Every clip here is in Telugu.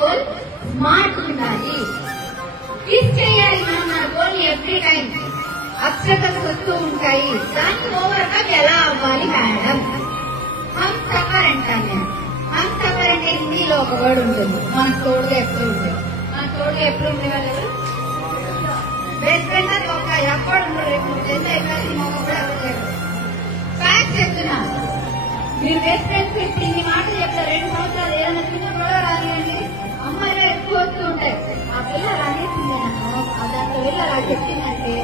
గోల్ స్మార్ట్ ఉండాలి. కిస్ చేయాలి మనం మన గోల్ ఎవ్రీ టైం. అక్షతలు వస్తూ ఉంటాయి, దాన్ని ఓవర్కమ్ ఎలా అవ్వాలి మేడం? హమ్ సఫర్ అంటాను నేను. హమ్ సఫర్ అంటే హిందీలో ఒక వర్డ్ ఉంటుంది, మనకు తోడుగా ఎప్పుడు ఉంటుంది. మన తోడుగా ఎప్పుడు ఉండే వాళ్ళు బెస్ట్ ఫ్రెండ్ అది ఒక ఎప్పుడు ఉండడు. రేపు ఎంత అయిపోయింది కూడా అవ్వలేదు. ఫ్యాక్ట్ చెప్తున్నా, మీరు బెస్ట్ ఫ్రెండ్స్ ఇప్పుడు ఇన్ని మాటలు చెప్తారు. 2 సంవత్సరాలు ఏదైనా చిన్న గొడవ రానియండి, అమ్మాయిలు ఎక్కువ వస్తూ ఉంటాయి. ఆ పిల్ల రానేసిందేనమ్మా, దాంట్లో వెళ్ళి అలా చెప్పిందంటే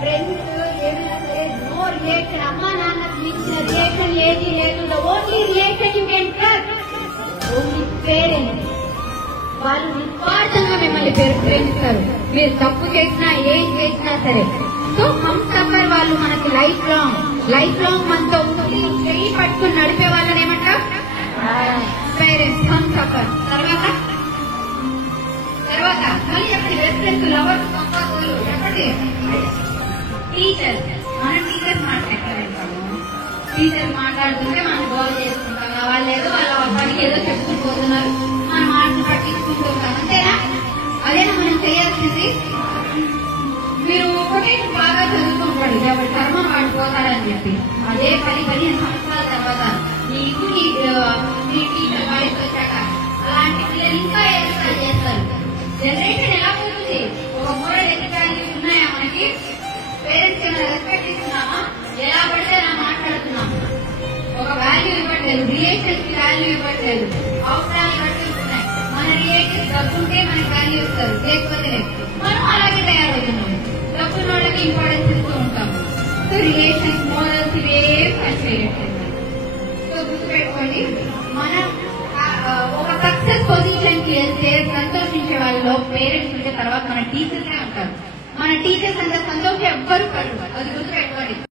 ఫ్రెండ్స్ ఏమైనా సరే నో రిలేషన్, అమ్మా నాన్నకు మించిన రిలేషన్ ఏది లేదు. The only relation you can trust only parents. వాళ్ళు నిస్వార్థంగా మిమ్మల్ని ప్రేమిస్తారు, మీరు తప్పు చేసినా ఏం చేసినా సరే. సో హమ్ సఫర్ వాళ్ళు మనకి లైఫ్ లాంగ్ మనతో ఉండి చెయ్యి పట్టుకుని నడిపే వాళ్ళని ఏమంటాం? పేరెంట్స్. హమ్ సఫర్. తర్వాత మళ్ళీ చెప్పండి, బెస్ట్ ఫ్రెండ్స్, లవర్స్, కంపార్టబుల్ చెప్పండి. టీచర్స్. మన టీచర్స్ మాట్లాడుకుంటాము. టీచర్స్ మాట్లాడుతుంటే మనం గోల్ చేసుకుంటాం. వాళ్ళు ఏదో వాళ్ళ పనికి ఏదో చెప్పుకుంటూ పోతున్నారు, మనం మాటలు పట్టించుకుంటూ ఉంటాం. అంతేనా? అదేనా మనం చేయాల్సింది? మీరు ఒకటే బాగా చదువుకుంటాడు, ఎవరి కర్మ వాడిపోతారని చెప్పి అదే 10-15 సంవత్సరాల తర్వాత నీకు నీ టీచర్ వయసు వచ్చాక అలాంటి పిల్లలు ఇంకా ఎదుగుతారు చేస్తారు. జనరేషన్ ఎలా పోతుంది? ఒక మోరల్ ఎథిక్ వాల్యూస్ ఉన్నాయా మనకి? పేరెంట్స్ ఏమైనా రెస్పెక్ట్ ఇస్తున్నామా? ఎలా పడితే అలా మాట్లాడుతున్నాము. ఒక వాల్యూ ఇవ్వట్లేదు, రిలేషన్స్ కి వాల్యూ ఇవ్వట్లేదు, అవసరాలు బట్టి ఉంటున్నాయి. మన రిలేటివ్స్ డబ్బుంటే మనకి వాల్యూ ఇస్తారు, లేకపోతే లేదు. మనం అలాగే తయారవుతున్నాము, డబ్బున్న వాళ్ళకి ఇంపార్టెన్స్ ఇస్తూ ఉంటాము. సో రిలేషన్స్, మోరల్స్ ఇవే పనిచేయట్లేదు. సో గుర్తుపెట్టుకోండి, మనం ఒక సక్సెస్ పొజిషన్ కి వెళ్తే సంతోషించే వాళ్ళలో పేరెంట్స్ ఉంటే తర్వాత మన టీచర్సే ఉంటారు. మన టీచర్స్ అంత సంతోషం ఎవ్వరు పడరు, అది గుర్తుపెట్టుకోండి.